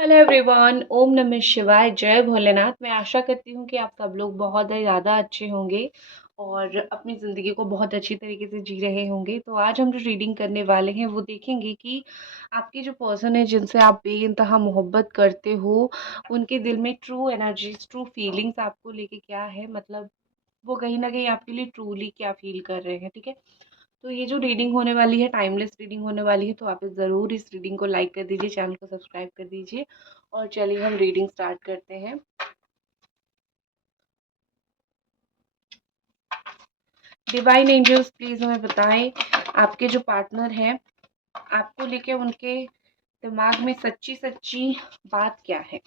Hello everyone, ओम नमः शिवाय, जय भोलेनाथ। मैं आशा करती हूँ कि आप सब लोग बहुत ही ज़्यादा अच्छे होंगे और अपनी ज़िंदगी को बहुत अच्छी तरीके से जी रहे होंगे। तो आज हम जो रीडिंग करने वाले हैं वो देखेंगे कि आपके जो पर्सन है जिनसे आप बेइंतहा मोहब्बत करते हो, उनके दिल में ट्रू एनर्जीज, ट्रू फीलिंग्स आपको लेके क्या है, मतलब वो कहीं ना कहीं आपके लिए ट्रूली क्या फील कर रहे हैं। ठीक है, तो ये जो रीडिंग होने वाली है, टाइमलेस रीडिंग होने वाली है, तो आप ज़रूर इस रीडिंग को लाइक कर दीजिए, चैनल को सब्सक्राइब कर दीजिए और चलिए हम रीडिंग स्टार्ट करते हैं। डिवाइन एंजल्स प्लीज हमें बताएं आपके जो पार्टनर हैं, आपको लेके उनके दिमाग में सच्ची सच्ची बात क्या है।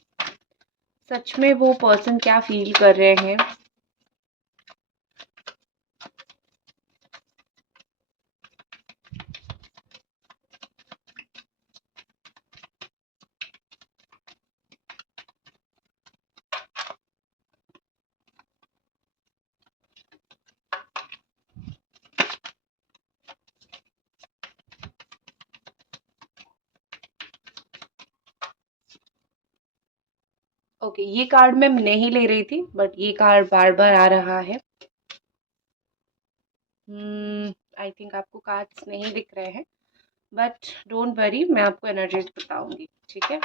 सच में वो पर्सन क्या फील कर रहे हैं। ओके, ये कार्ड मैं नहीं ले रही थी बट ये कार्ड बार बार आ रहा है। आई थिंक आपको कार्ड्स नहीं दिख रहे हैं बट डोंट वरी, मैं आपको एनर्जीज बताऊंगी। ठीक है,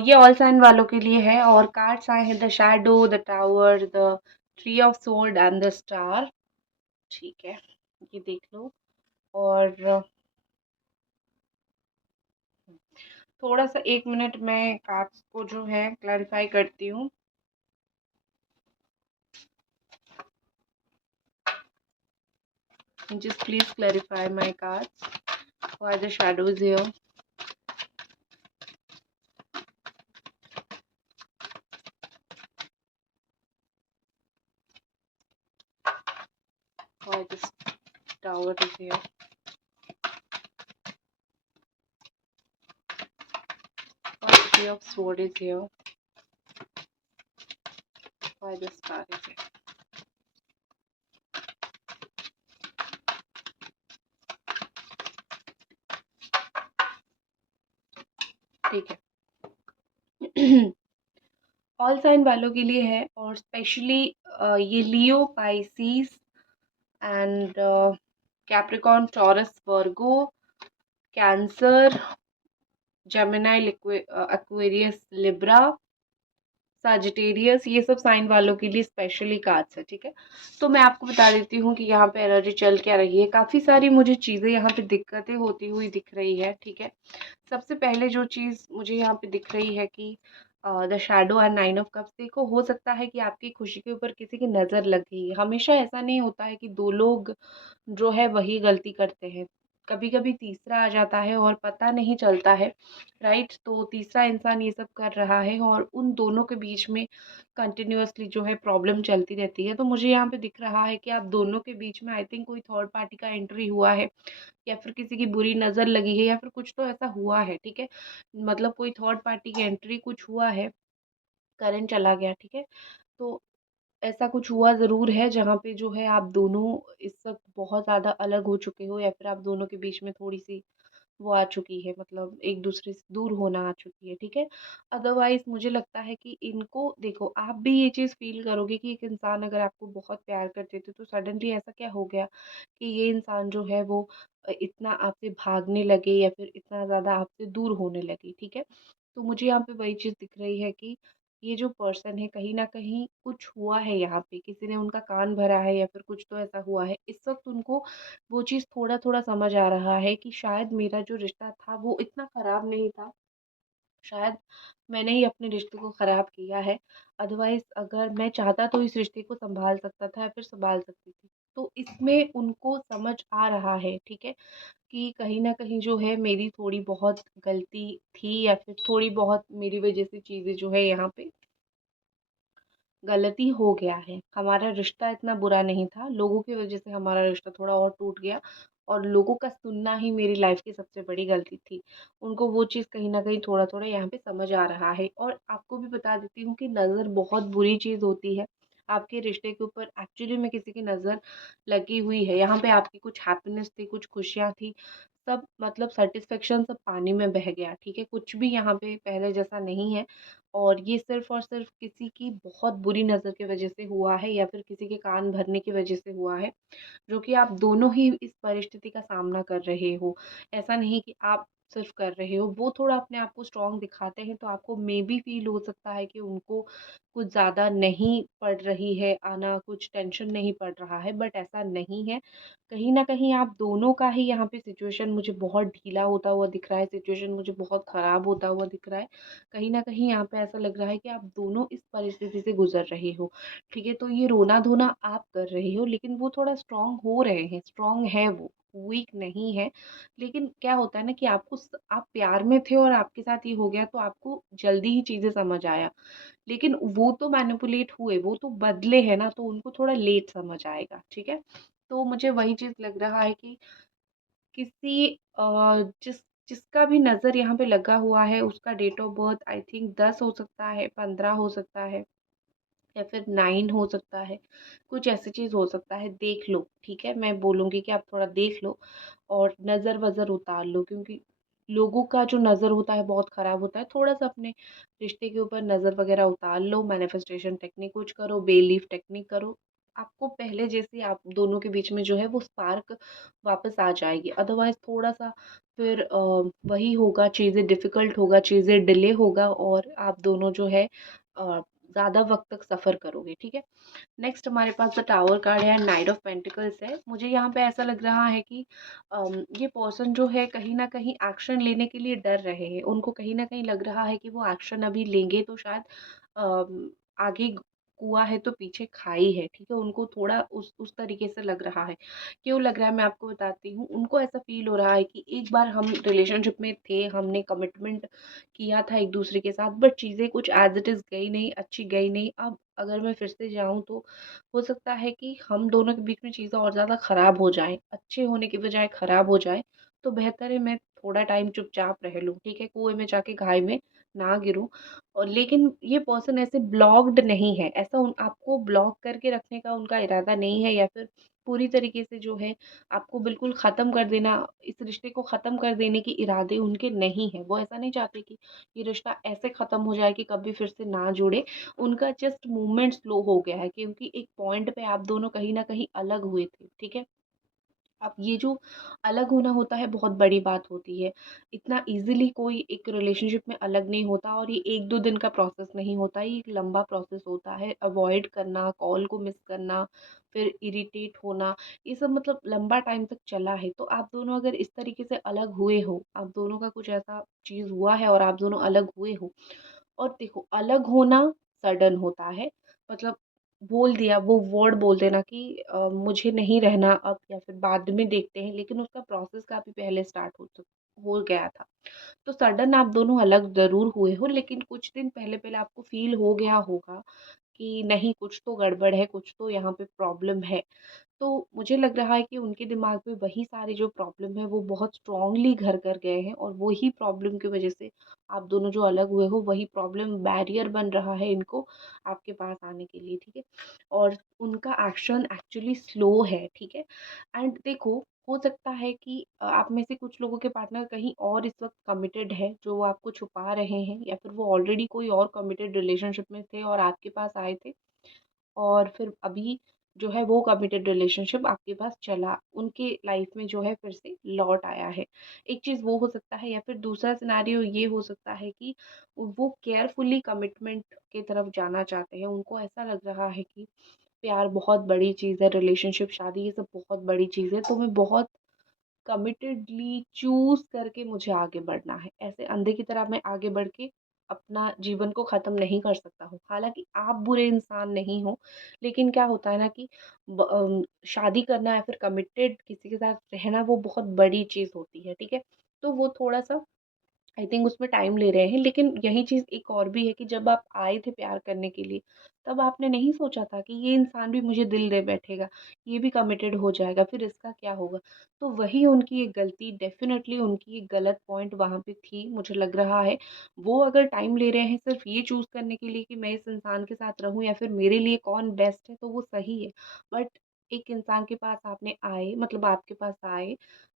ये ऑल साइन वालों के लिए है और कार्ड्स आए हैं the shadow, the tower, the three of sword and the star. ठीक है, ये देख लो। और थोड़ा सा 1 मिनट मैं कार्ड्स को जो है क्लैरिफाई करती हूँ। Just please clarify my cards, why the shadows here, why this tower is here, why three of sword is here, why the star is here. ठीक है, ऑल साइन वालों के लिए है और स्पेशली ये Leo, Pisces and Capricorn, Taurus, Virgo, Cancer, Gemini, Aquarius, Libra, Sagittarius, ये सब साइन वालों के लिए स्पेशली कार्ड्स है। ठीक है, तो मैं आपको बता देती हूँ कि यहाँ पे एनर्जी चल क्या रही है। काफ़ी सारी मुझे चीज़ें यहाँ पे दिक्कतें होती हुई दिख रही है। ठीक है, सबसे पहले जो चीज़ मुझे यहाँ पे दिख रही है कि the shadow and nine of cups, देखो हो सकता है कि आपकी खुशी के ऊपर किसी की नज़र लग गई है। हमेशा ऐसा नहीं होता है कि दो लोग जो है वही गलती करते हैं, कभी कभी तीसरा आ जाता है और पता नहीं चलता है। राइट, तो तीसरा इंसान ये सब कर रहा है और उन दोनों के बीच में कंटिन्यूअसली जो है प्रॉब्लम चलती रहती है। तो मुझे यहाँ पे दिख रहा है कि आप दोनों के बीच में आई थिंक कोई थर्ड पार्टी का एंट्री हुआ है या फिर किसी की बुरी नज़र लगी है या फिर कुछ तो ऐसा हुआ है। ठीक है, मतलब कोई थर्ड पार्टी की एंट्री कुछ हुआ है, करंट चला गया। ठीक है, तो ऐसा कुछ हुआ ज़रूर है जहाँ पे जो है आप दोनों इस वक्त बहुत ज़्यादा अलग हो चुके हो या फिर आप दोनों के बीच में थोड़ी सी वो आ चुकी है, मतलब एक दूसरे से दूर होना आ चुकी है। ठीक है, अदरवाइज मुझे लगता है कि इनको देखो, आप भी ये चीज़ फील करोगे कि एक इंसान अगर आपको बहुत प्यार करते थे तो सडनली ऐसा क्या हो गया कि ये इंसान जो है वो इतना आपसे भागने लगे या फिर इतना ज़्यादा आपसे दूर होने लगे। ठीक है, तो मुझे यहाँ पे वही चीज़ दिख रही है कि ये जो पर्सन है कहीं न कहीं कुछ हुआ है, यहाँ पे किसी ने उनका कान भरा है या फिर कुछ तो ऐसा हुआ है। इस वक़्त उनको वो चीज़ थोड़ा-थोड़ा समझ आ रहा है कि शायद मेरा जो रिश्ता था वो इतना ख़राब नहीं था। शायद मैंने ही अपने रिश्ते को ख़राब किया है। अदरवाइज़ अगर मैं चाहता तो इस रिश्ते को सँभाल सकता था या फिर सँभाल सकती थी। तो इसमें उनको समझ आ रहा है, ठीक है, कि कहीं न कहीं जो है मेरी थोड़ी बहुत गलती थी या फिर थोड़ी बहुत मेरी वज़ह से चीज़ें जो है यहाँ पे गलती हो गया है। हमारा रिश्ता इतना बुरा नहीं था, लोगों की वज़ह से हमारा रिश्ता थोड़ा और टूट गया और लोगों का सुनना ही मेरी लाइफ़ की सबसे बड़ी गलती थी। उनको वो चीज़ कहीं न कहीं थोड़ा-थोड़ा यहाँ पे समझ आ रहा है और आपको भी बता देती हूँ कि नज़र बहुत बुरी चीज़ होती है। आपके रिश्ते के ऊपर एक्चुअली में किसी की नज़र लगी हुई है। यहाँ पे आपकी कुछ हैप्पीनेस थी, कुछ खुशियाँ थी, सब मतलब सैटिस्फैक्शन सब पानी में बह गया, ठीक है? कुछ भी यहाँ पे पहले जैसा नहीं है और ये सिर्फ़ और सिर्फ़ किसी की बहुत बुरी नज़र की वज़ह से हुआ है या फिर किसी के कान भरने की वज़ह से हुआ है, जो कि आप दोनों ही इस परिस्थिति का सामना कर रहे हो। ऐसा नहीं कि आप सिर्फ़ कर रहे हो, वो थोड़ा अपने आप को स्ट्रॉन्ग दिखाते हैं, तो आपको मेबी फ़ील हो सकता है कि उनको कुछ ज़्यादा नहीं पड़ रही है आना, कुछ टेंशन नहीं पड़ रहा है, बट ऐसा नहीं है। कहीं न कहीं आप दोनों का ही यहाँ पे सिचुएशन मुझे बहुत ढीला होता हुआ दिख रहा है, सिचुएशन मुझे बहुत ख़राब होता हुआ दिख रहा है। कहीं न कहीं यहाँ पे ऐसा लग रहा है कि आप दोनों इस परिस्थिति से गुज़र रहे हो, ठीक है? तो ये रोना-धोना आप कर रहे हो, लेकिन वो थोड़ा स्ट्रॉन्ग हो रहे हैं, स्ट्रॉन्ग है वो, वीक नहीं है। लेकिन क्या होता है ना कि आप प्यार में थे और आपके साथ ये हो गया तो आपको जल्दी ही चीज़ें समझ आया। लेकिन वो तो मैनिपुलेट हुए, वो तो बदले हैं ना, तो उनको थोड़ा लेट समझ आएगा, ठीक है? तो मुझे वही चीज़ लग रहा है कि किसी जिसका भी नज़र यहाँ पे लगा हुआ है, उसका date of birth I think 10 हो सकता है, 15 हो सकता है या फिर 9 हो सकता है, कुछ ऐसी चीज़ हो सकता है, देख लो, ठीक है? मैं बोलूँगी कि आप थोड़ा देख लो और नज़र-वज़र उतार लो, क्योंकि लोगों का जो नज़र होता है बहुत ख़राब होता है। थोड़ा-सा अपने रिश्ते के ऊपर नज़र वग़ैरह उतार लो, मैनिफेस्टेशन टेक्निक कुछ करो, बे लीफ टेक्निक करो। आपको पहले जैसे आप दोनों के बीच में जो है वो स्पार्क वापस आ जाएगी। अदरवाइज़ थोड़ा-सा फिर वही होगा, चीज़ें डिफ़िकल्ट होगा, चीज़ें डिले होगा और आप दोनों जो है ज़्यादा वक़्त तक सफ़र करोगे, ठीक है? नेक्स्ट हमारे पास द टावर कार्ड है, नाइट ऑफ पेंटिकल्स है। मुझे यहाँ पे ऐसा लग रहा है कि ये पर्सन जो है कहीं न कहीं एक्शन लेने के लिए डर रहे हैं। उनको कहीं न कहीं लग रहा है कि वो एक्शन अभी लेंगे तो शायद आगे कुआँ है तो पीछे खाई है, ठीक है? उनको थोड़ा उस तरीके से लग रहा है। क्यों लग रहा है मैं आपको बताती हूँ। उनको ऐसा फ़ील हो रहा है कि एक बार हम रिलेशनशिप में थे, हमने कमिटमेंट किया था एक-दूसरे के साथ, बट चीज़ें कुछ एज़ इट इज़ गई नहीं, अच्छी गई नहीं। अब अगर मैं फिर से जाऊँ तो हो सकता है कि हम दोनों के बीच में चीज़ें और ज़्यादा ख़राब हो जाएँ, अच्छे होने की बजाय ख़राब हो जाएँ, तो बेहतर है मैं थोड़ा टाइम चुपचाप रह लूँ, ठीक है? कुएँ में जाके घाई में ना गिरूँ। और लेकिन ये पर्सन ऐसे ब्लॉक्ड नहीं है, ऐसा उन आपको ब्लॉक करके रखने का उनका इरादा नहीं है या फिर पूरी तरीके से जो है आपको बिल्कुल ख़त्म कर देना, इस रिश्ते को ख़त्म कर देने के इरादे उनके नहीं हैं। वो ऐसा नहीं चाहते कि ये रिश्ता ऐसे ख़त्म हो जाए कि कभी फिर से ना जुड़े। उनका जस्ट मूवमेंट स्लो हो गया है क्योंकि एक पॉइंट पे आप दोनों कहीं न कहीं अलग हुए थे, ठीक है? अब ये जो अलग होना होता है बहुत बड़ी बात होती है। इतना ईज़िली कोई एक रिलेशनशिप में अलग नहीं होता और ये 1-2 दिन का प्रोसेस नहीं होता, ये एक लंबा प्रोसेस होता है। अवॉइड करना, कॉल को मिस करना, फिर इरिटेट होना, ये सब मतलब लंबा टाइम तक चला है। तो आप दोनों अगर इस तरीके से अलग हुए हो, आप दोनों का कुछ ऐसा चीज़ हुआ है और आप दोनों अलग हुए हो और देखो अलग होना सडन होता है, मतलब बोल दिया वो वर्ड बोल देना कि मुझे नहीं रहना अब या फिर बाद में देखते हैं, लेकिन उसका प्रोसेस काफ़ी पहले स्टार्ट हो गया था। तो सडन आप दोनों अलग ज़रूर हुए हो, लेकिन कुछ दिन पहले-पहले आपको फ़ील हो गया होगा कि नहीं कुछ तो गड़बड़ है, कुछ तो यहाँ पे प्रॉब्लम है। तो मुझे लग रहा है कि उनके दिमाग में वही सारी जो प्रॉब्लम है वो बहुत स्ट्रॉन्गली घर कर गए हैं और वही प्रॉब्लम की वजह से आप दोनों जो अलग हुए हो वही प्रॉब्लम बैरियर बन रहा है इनको आपके पास आने के लिए, ठीक है? और उनका एक्शन एक्चुअली स्लो है, ठीक है? एंड देखो हो सकता है कि आप में से कुछ लोगों के पार्टनर कहीं और इस वक्त कमिटेड है जो वो आपको छुपा रहे हैं या फिर वो ऑलरेडी कोई और कमिटेड रिलेशनशिप में थे और आपके पास आए थे और फिर अभी जो है वो कमिटेड रिलेशनशिप आपके पास चला, उनके लाइफ में जो है फिर से लौट आया है। एक चीज़ वो हो सकता है या फिर दूसरा सिनेरियो ये हो सकता है कि वो केयरफुली कमिटमेंट की तरफ जाना चाहते हैं। उनको ऐसा लग रहा है कि प्यार बहुत बड़ी चीज़ है, रिलेशनशिप, शादी ये सब बहुत बड़ी चीज़ है, तो मैं बहुत कमिटेडली चूज़ करके मुझे आगे बढ़ना है। ऐसे अंधे की तरह मैं आगे बढ़ के अपना जीवन को ख़त्म नहीं कर सकता हूँ। हालाँकि आप बुरे इंसान नहीं हो, लेकिन क्या होता है ना कि शादी करना या फिर कमिटेड किसी के साथ रहना वो बहुत बड़ी चीज़ होती है, ठीक है? तो वो थोड़ा-सा आई थिंक उसमें टाइम ले रहे हैं, लेकिन यही चीज़ एक और भी है कि जब आप आए थे प्यार करने के लिए, तब आपने नहीं सोचा था कि ये इंसान भी मुझे दिल दे बैठेगा, ये भी कमिटेड हो जाएगा, फिर इसका क्या होगा? तो वही उनकी एक गलती, डेफ़िनेटली उनकी एक गलत पॉइंट वहाँ पे थी, मुझे लग रहा है। वो अगर टाइम ले रहे हैं सिर्फ़ ये चूज़ करने के लिए कि मैं इस इंसान के साथ रहूँ या फिर मेरे लिए कौन बेस्ट है, तो वो सही है। बट एक इंसान के पास आपने आए मतलब आपके पास आए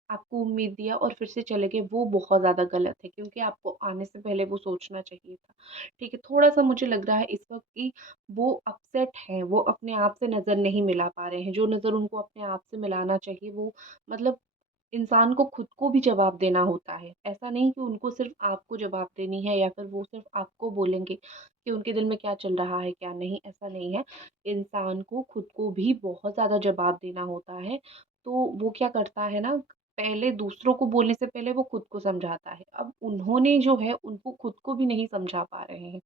आपको उम्मीद दिया और फिर से चले गए, वो बहुत ज़्यादा गलत है, क्योंकि आपको आने से पहले वो सोचना चाहिए था। ठीक है, थोड़ा-सा मुझे लग रहा है इस वक़्त कि वो अपसेट हैं, वो अपने आप से नज़र नहीं मिला पा रहे हैं, जो नज़र उनको अपने आप से मिलाना चाहिए वो मतलब इंसान को खुद को भी जवाब देना होता है। ऐसा नहीं कि उनको सिर्फ़ आपको जवाब देनी है या फिर वो सिर्फ़ आपको बोलेंगे कि उनके दिल में क्या चल रहा है, क्या नहीं, ऐसा नहीं है। इंसान को खुद को भी बहुत ज़्यादा जवाब देना होता है। तो वो क्या करता है ना, पहले दूसरों को बोलने से पहले वो खुद को समझाता है। अब उन्होंने जो है उनको खुद को भी नहीं समझा पा रहे हैं।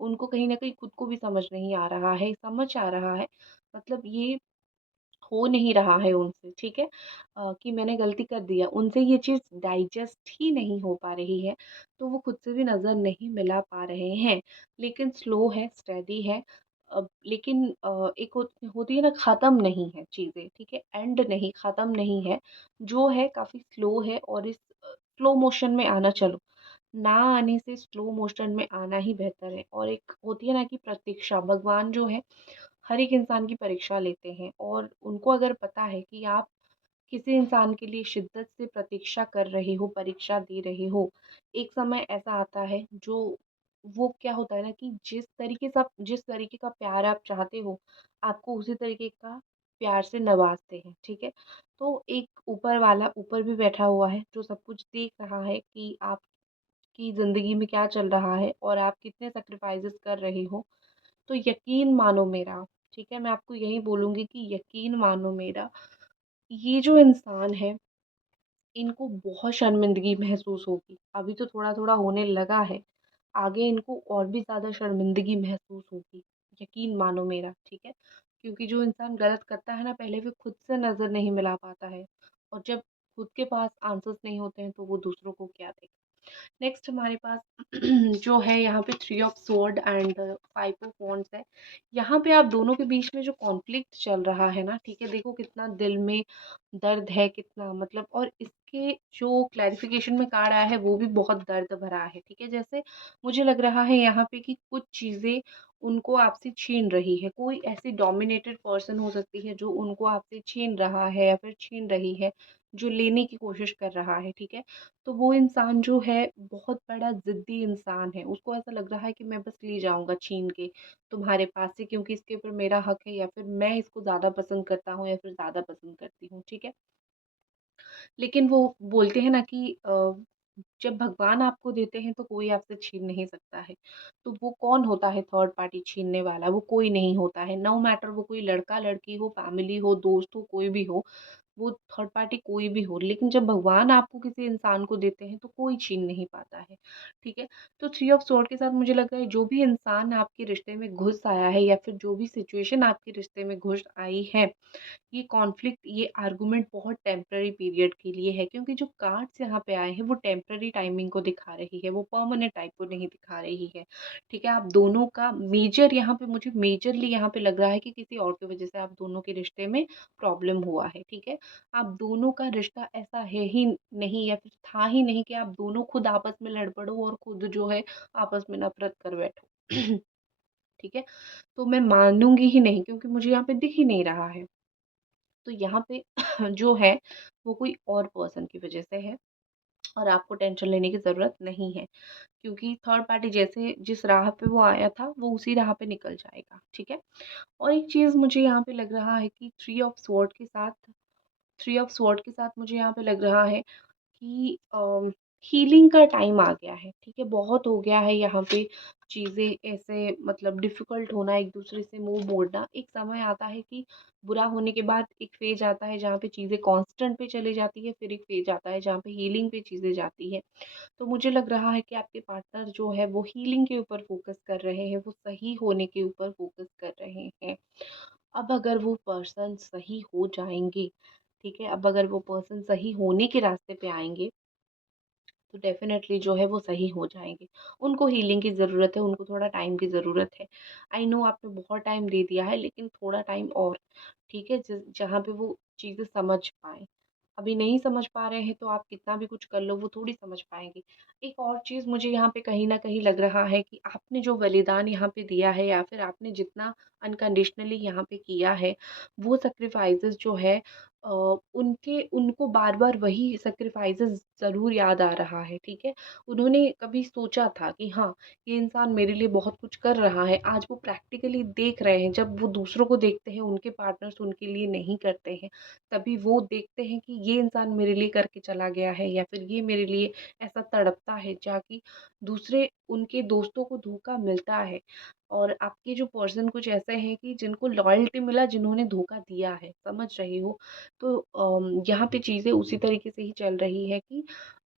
उनको कहीं न कहीं खुद को भी समझ नहीं आ रहा है, समझ आ रहा है मतलब ये हो नहीं रहा है उनसे, ठीक है? कि मैंने गलती कर दिया, उनसे ये चीज़ डाइजेस्ट ही नहीं हो पा रही है, तो वो खुद से भी नज़र नहीं मिला पा रहे हैं। लेकिन स्लो है, स्टेडी है। लेकिन एक होती है ना, ख़त्म नहीं है चीज़ें, ठीक है? एंड नहीं, ख़त्म नहीं है। जो है काफ़ी स्लो है और इस स्लो मोशन में आना, चलो, ना आने से स्लो मोशन में आना ही बेहतर है। और एक होती है ना कि प्रतीक्षा, भगवान जो है हर एक इंसान की परीक्षा लेते हैं और उनको अगर पता है कि आप किसी इंसान के लिए शिद्दत से प्रतीक्षा कर रहे हो, परीक्षा दे रहे हो, एक समय ऐसा आता है जो वो क्या होता है ना कि जिस तरीके का प्यार आप चाहते हो, आपको उसी तरीके का प्यार से नवाज़ते हैं, ठीक है? तो एक ऊपर वाला ऊपर भी बैठा हुआ है, जो सब कुछ देख रहा है कि आपकी ज़िंदगी में क्या चल रहा है और आप कितने सैक्रिफ़ाइसेस कर रहे हो। तो यकीन मानो मेरा, ठीक है? मैं आपको यही बोलूँगी कि यकीन मानो मेरा, ये जो इंसान है, इनको बहुत शर्मिंदगी महसूस होगी। अभी तो थोड़ा-थोड़ा होने लगा है, आगे इनको और भी ज़्यादा शर्मिंदगी महसूस होगी, यकीन मानो मेरा, ठीक है? क्योंकि जो इंसान गलत करता है ना, पहले वो खुद से नज़र नहीं मिला पाता है और जब खुद के पास आंसर्स नहीं होते हैं, तो वो दूसरों को क्या देगा? नेक्स्ट हमारे पास जो है यहाँ पे three of sword and five of wands है। यहाँ पे आप दोनों के बीच में जो कॉन्फ्लिक्ट चल रहा है ना, ठीक है, देखो कितना दिल में दर्द है, कितना मतलब, और इसके जो क्लैरिफिकेशन में कार्ड आया है वो भी बहुत दर्द भरा है, ठीक है। जैसे मुझे लग रहा है यहाँ पे कि कुछ चीज़ें उनको आपसे छीन रही है, कोई ऐसी डोमिनेटेड पर्सन हो सकती है जो उनको आपसे छीन रहा है या फिर छीन रही है, जो लेने की कोशिश कर रहा है, ठीक है। तो वो इंसान जो है बहुत बड़ा ज़िद्दी इंसान है। उसको ऐसा लग रहा है कि मैं बस ले जाऊँगा छीन के तुम्हारे पास से, क्योंकि इसके ऊपर मेरा हक है या फिर मैं इसको ज़्यादा पसंद करता हूँ या फिर ज़्यादा पसंद करती हूँ, ठीक है? लेकिन वो बोलते हैं ना कि जब भगवान आपको देते हैं तो कोई आपसे छीन नहीं सकता है। तो वो कौन होता है थर्ड पार्टी छीनने वाला? वो कोई नहीं होता है। नो मैटर वो कोई लड़का-लड़की हो, फैमिली हो, दोस्त हो, कोई भी हो। वो थर्ड पार्टी कोई भी हो, लेकिन जब भगवान आपको किसी इंसान को देते हैं तो कोई छीन नहीं पाता है, ठीक है। तो थ्री ऑफ स्वॉर्ड के साथ मुझे लग रहा है जो भी इंसान आपके रिश्ते में घुस आया है या फिर जो भी सिचुएशन आपके रिश्ते में घुस आई है, ये कॉन्फ्लिक्ट, ये आर्गुमेंट बहुत टेम्पररी पीरियड के लिए है, क्योंकि जो कार्ड्स यहाँ पे आए हैं वो टेम्पररी टाइमिंग को दिखा रही है, वो परमानेंट टाइप को नहीं दिखा रही है, ठीक है। आप दोनों का मेजर यहाँ पे, मुझे मेजरली यहाँ पे लग रहा है कि किसी और की वजह से आप दोनों के रिश्ते में प्रॉब्लम हुआ है, ठीक है। आप दोनों का रिश्ता ऐसा है ही नहीं या फिर था ही नहीं कि आप दोनों खुद आपस में लड़ पड़ो और खुद जो है आपस में नफ़रत कर बैठो। ठीक है? तो मैं मानूँगी ही नहीं, क्योंकि मुझे यहाँ पे दिख ही नहीं रहा है। तो यहाँ पे जो है वो कोई और पर्सन की वज़ह से है और आपको टेंशन लेने की ज़रूरत नहीं है, क्योंकि थर्ड पार्टी जैसे जिस राह पे वो आया था वो उसी राह पे निकल जाएगा, ठीक है? और एक चीज़ मुझे यहाँ पे लग रहा है कि थ्री ऑफ स्वॉर्ड के साथ मुझे यहाँ पे लग रहा है कि हीलिंग का टाइम आ गया है, ठीक है? बहुत हो गया है यहाँ पे चीज़ें ऐसे मतलब डिफ़िकल्ट होना, एक-दूसरे से मुँह मोड़ना। एक समय आता है कि बुरा होने के बाद एक फ़ेज़ आता है जहाँ पे चीज़ें कांस्टेंट पे चली जाती है, फिर एक फ़ेज़ आता है जहाँ पे हीलिंग पे चीज़ें जाती हैं। तो मुझे लग रहा है कि आपके पार्टनर जो है वो हीलिंग के ऊपर फ़ोकस कर रहे हैं, वो सही होने के ऊपर फ़ोकस कर रहे हैं। अब अगर वो पर्सन सही हो जाएँगे, ठीक है? अब अगर वो पर्सन सही होने के रास्ते पे आएँगे, तो डेफ़िनेटली जो है वो सही हो जाएँगे। उनको हीलिंग की ज़रूरत है, उनको थोड़ा टाइम की ज़रूरत है। आई नो आपने बहुत टाइम दे दिया है, लेकिन थोड़ा टाइम और, ठीक है? जहाँ पे वो चीज़ें समझ पाएँ। अभी नहीं समझ पा रहे हैं तो आप कितना भी कुछ कर लो, वो थोड़ी समझ पाएँगे। एक और चीज़ मुझे यहाँ पे कहीं न कहीं लग रहा है कि आपने जो बलिदान यहाँ पे दिया है या फिर आपने जितना अनकंडीशनली यहाँ पे किया है, वो सैक्रिफ़ाइसेज़ जो है उनको बार-बार वही सैक्रिफाइसेस ज़रूर याद आ रहा है, ठीक है? उन्होंने कभी सोचा था कि हाँ, ये इंसान मेरे लिए बहुत कुछ कर रहा है, आज वो प्रैक्टिकली देख रहे हैं, जब वो दूसरों को देखते हैं, उनके पार्टनर्स उनके लिए नहीं करते हैं, तभी वो देखते हैं कि ये इंसान मेरे लिए करके चला गया है या फिर ये मेरे लिए ऐसा तड़पता है, जाकि दूसरे उनके दोस्तों को धोखा मिलता है। और आपके जो पर्सन कुछ ऐसे हैं कि जिनको लॉयल्टी मिला, जिन्होंने धोखा दिया है, समझ रहे हो? तो यहाँ पे चीज़ें उसी तरीके से ही चल रही है कि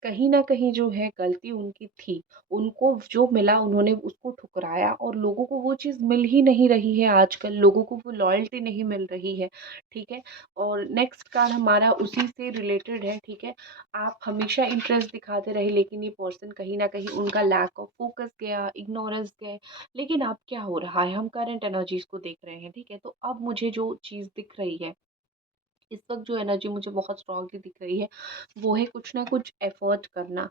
कहीं न कहीं जो है गलती उनकी थी। उनको जो मिला उन्होंने उसको ठुकराया और लोगों को वो चीज़ मिल ही नहीं रही है आजकल, लोगों को वो लॉयल्टी नहीं मिल रही है, ठीक है? और नेक्स्ट कार्ड हमारा उसी से रिलेटेड है, ठीक है? आप हमेशा इंटरेस्ट दिखाते रहे लेकिन ये पर्सन कहीं न कहीं उनका लैक ऑफ फ़ोकस गया, इग्नोरेंस गए। लेकिन अब क्या हो रहा है, हम करंट एनर्जीज़ को देख रहे हैं, ठीक है? तो अब मुझे जो चीज़ दिख रही है, इस वक़्त जो एनर्जी मुझे बहुत स्ट्रॉन्गली दिख रही है, वो है कुछ ना कुछ एफ़र्ट करना।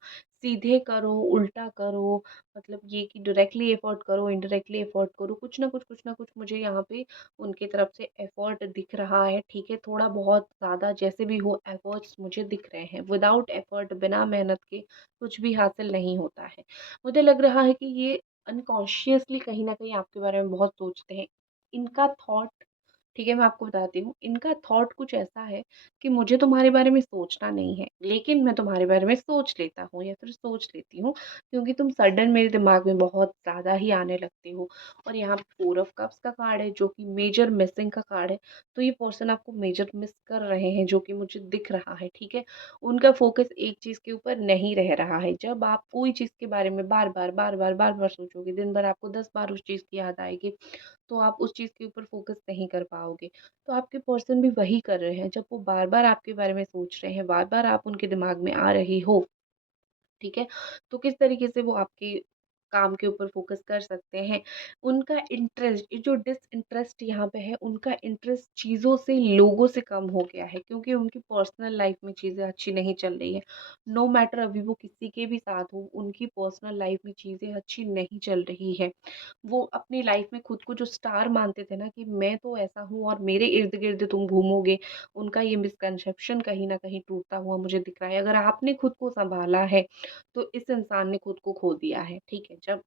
सीधे करो, उल्टा करो, मतलब ये कि डायरेक्टली एफ़र्ट करो, इनडायरेक्टली एफ़र्ट करो, कुछ ना कुछ मुझे यहाँ पे उनकी तरफ से एफ़र्ट दिख रहा है, ठीक है? थोड़ा बहुत ज़्यादा जैसे भी हो एफ़र्ट्स मुझे दिख रहे हैं। विदाउट एफ़र्ट, बिना मेहनत के कुछ भी हासिल नहीं होता है। मुझे लग रहा है कि ये अनकॉन्शियसली कहीं न कहीं आपके बारे में बहुत सोचते हैं। इनका थॉट, ठीक है, मैं आपको बताती हूँ। इनका थॉट कुछ ऐसा है कि मुझे तुम्हारे बारे में सोचना नहीं है, लेकिन मैं तुम्हारे बारे में सोच लेता हूँ या फिर सोच लेती हूँ, क्योंकि तुम सडन मेरे दिमाग में बहुत ज़्यादा ही आने लगते हो। और यहाँ पे 4 ऑफ कप्स का कार्ड है, जो कि मेजर मिसिंग का कार्ड है। तो ये पर्सन आपको मेजर मिस कर रहे हैं, जो कि मुझे दिख रहा है, ठीक है? उनका फ़ोकस एक चीज़ के ऊपर नहीं रह रहा है। जब आप कोई चीज़ के बारे में बार-बार, बार-बार, बार-बार सोचोगे, दिन भर आपको 10 बार उस चीज़ की याद आएगी, तो आप उस चीज़ के ऊपर फ़ोकस नहीं कर पाओगे। तो आपके पर्सन भी वही कर रहे हैं, जब वो बार-बार आपके बारे में सोच रहे हैं, बार-बार आप उनके दिमाग में आ रही हो, ठीक है? तो किस तरीके से वो आपके काम के ऊपर फ़ोकस कर सकते हैं। उनका इंटरेस्ट, ये जो डिसइंटरेस्ट यहाँ पे है, उनका इंटरेस्ट चीज़ों से, लोगों से कम हो गया है, क्योंकि उनकी पर्सनल लाइफ़ में चीज़ें अच्छी नहीं चल रही हैं। नो मैटर अभी वो किसी के भी साथ हो, उनकी पर्सनल लाइफ़ में चीज़ें अच्छी नहीं चल रही है। वो अपनी लाइफ में खुद को जो स्टार मानते थे ना, कि मैं तो ऐसा हूँ और मेरे इर्द-गिर्द तुम घूमोगे, उनका ये मिसकंसेप्शन कहीं न कहीं टूटता हुआ मुझे दिख रहा है। अगर आपने खुद को सँभाला है, तो इस इंसान ने खुद को खो दिया है, ठीक है? जब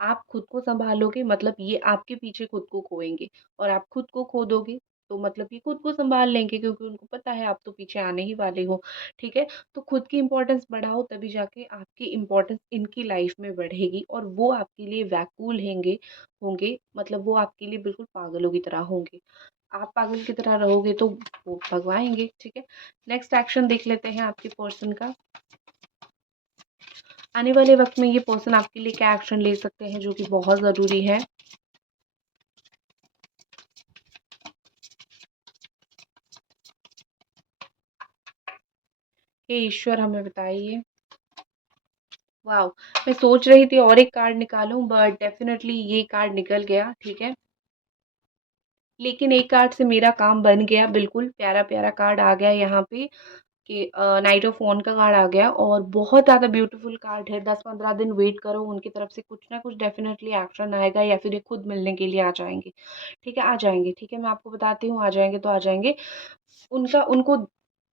आप खुद को सँभालोगे, मतलब ये आपके पीछे खुद को खोएँगे, और आप खुद को खो दोगे तो मतलब ये खुद को सँभाल लेंगे, क्योंकि उनको पता है आप तो पीछे आने ही वाले हो, ठीक है? तो खुद की इम्पोर्टेंस बढ़ाओ, तभी जाके आपकी इम्पोर्टेंस इनकी लाइफ में बढ़ेगी और वो आपके लिए व्याकुल होंगे, मतलब वो आपके लिए बिल्कुल पागलों की तरह होंगे। आप पागल की तरह रहोगे तो वो भगवाएँगे, ठीक है? नेक्स्ट एक्शन देख लेते हैं आपके पर्सन का। आने वाले वक़्त में ये पर्सन आपके लिए क्या एक्शन ले सकते हैं, जो कि बहुत ज़रूरी है। हे ईश्वर, हमें बताइए। वाओ! मैं सोच रही थी और एक कार्ड निकालूँ, बट डेफ़िनेटली ये कार्ड निकल गया, ठीक है? लेकिन एक कार्ड से मेरा काम बन गया, बिल्कुल प्यारा-प्यारा कार्ड आ गया यहाँ पे कि नाइट ऑफ वन का कार्ड आ गया और बहुत ज़्यादा ब्यूटीफुल कार्ड है। 10-15 दिन वेट करो, उनकी तरफ से कुछ ना कुछ डेफ़िनेटली एक्शन आएगा या फिर ये खुद मिलने के लिए आ जाएँगे। ठीक है, आ जाएँगे, ठीक है? मैं आपको बताती हूँ, आ जाएँगे तो आ जाएँगे। उनको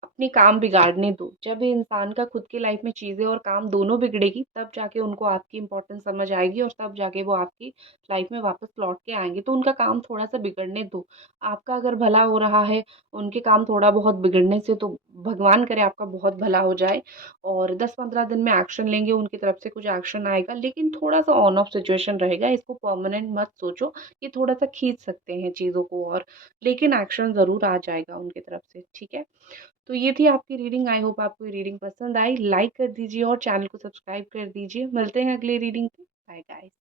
अपने काम बिगाड़ने दो। जब ये इंसान का खुद की लाइफ़ में चीज़ें और काम दोनों बिगड़ेगी, तब जाके उनको आपकी इम्पोर्टेंस समझ आएगी और तब जाके वो आपकी लाइफ़ में वापस लौट के आएँगे। तो उनका काम थोड़ा-सा बिगड़ने दो। आपका अगर भला हो रहा है, उनके काम थोड़ा बहुत बिगड़ने से, तो भगवान करे आपका बहुत भला हो जाए और 10-15 दिन में एक्शन लेंगे, उनकी तरफ से कुछ एक्शन आएगा, लेकिन थोड़ा-सा ऑन ऑफ सिचुएशन रहेगा। इसको परमानेंट मत सोचो, ये थोड़ा-सा खींच सकते हैं चीज़ों को और लेकिन एक्शन ज़रूर आ जाएगा उनकी तरफ से, ठीक है? तो ये थी आपकी रीडिंग। आई होप आपको ये रीडिंग पसंद आई। लाइक कर दीजिए और चैनल को सब्सक्राइब कर दीजिए। मिलते हैं अगली रीडिंग पे। Bye guys.